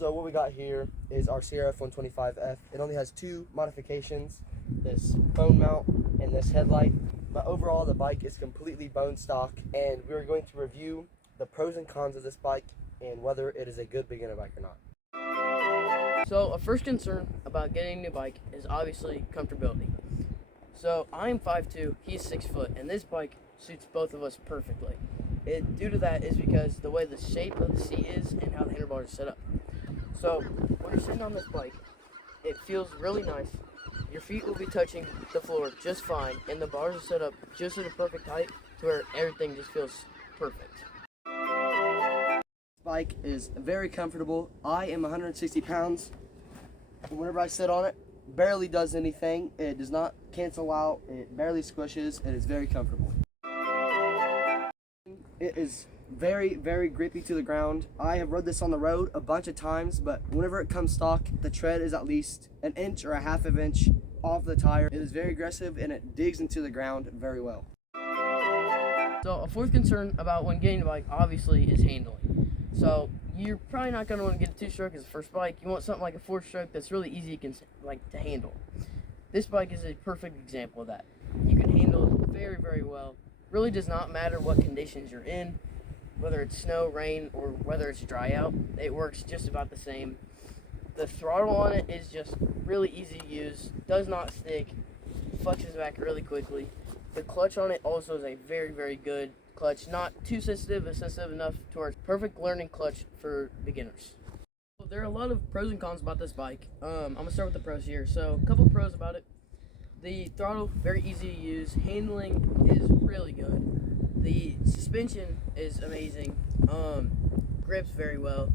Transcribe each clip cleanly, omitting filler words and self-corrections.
So what we got here is our CRF125F. It only has two modifications, this phone mount and this headlight. But overall the bike is completely bone stock, and we're going to review the pros and cons of this bike and whether it is a good beginner bike or not. So a first concern about getting a new bike is obviously comfortability. So I'm 5'2", he's 6 foot, and this bike suits both of us perfectly. Due to that is because the way the shape of the seat is and how the handlebars are set up. So when you're sitting on this bike, it feels really nice. Your feet will be touching the floor just fine, and the bars are set up just at a perfect height to where everything just feels perfect. This bike is very comfortable. I am 160 pounds. And whenever I sit on it, barely does anything. It does not cancel out. It barely squishes. It is very comfortable. It is very, very grippy to the ground. I have rode this on the road a bunch of times, but whenever it comes stock, the tread is at least an inch or a half of an inch off the tire. It is very aggressive and it digs into the ground very well. So a fourth concern about when getting a bike obviously is handling. So you're probably not going to want to get a 2-stroke as a first bike. You want something like a 4-stroke that's really easy to handle. This bike is a perfect example of that. You can handle it very, very well. Really does not matter what conditions you're in, whether it's snow, rain, or whether it's dry out. It works just about the same. The throttle on it is just really easy to use, does not stick, fluxes back really quickly. The clutch on it also is a very, very good clutch. Not too sensitive, but sensitive enough towards perfect learning clutch for beginners. There are a lot of pros and cons about this bike. I'm going to start with the pros here. So a couple of pros about it. The throttle, very easy to use. Handling is really good. The suspension is amazing. Grips very well.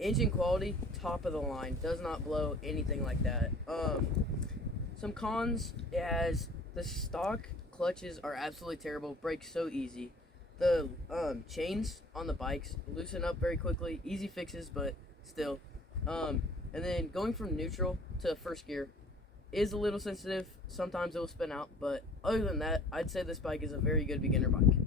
Engine quality, top of the line. Does not blow, anything like that. Some cons, it has the stock clutches are absolutely terrible. Break so easy. The chains on the bikes loosen up very quickly. Easy fixes, but still. And then going from neutral to first gear is a little sensitive. Sometimes it will spin out, but other than that, I'd say this bike is a very good beginner bike.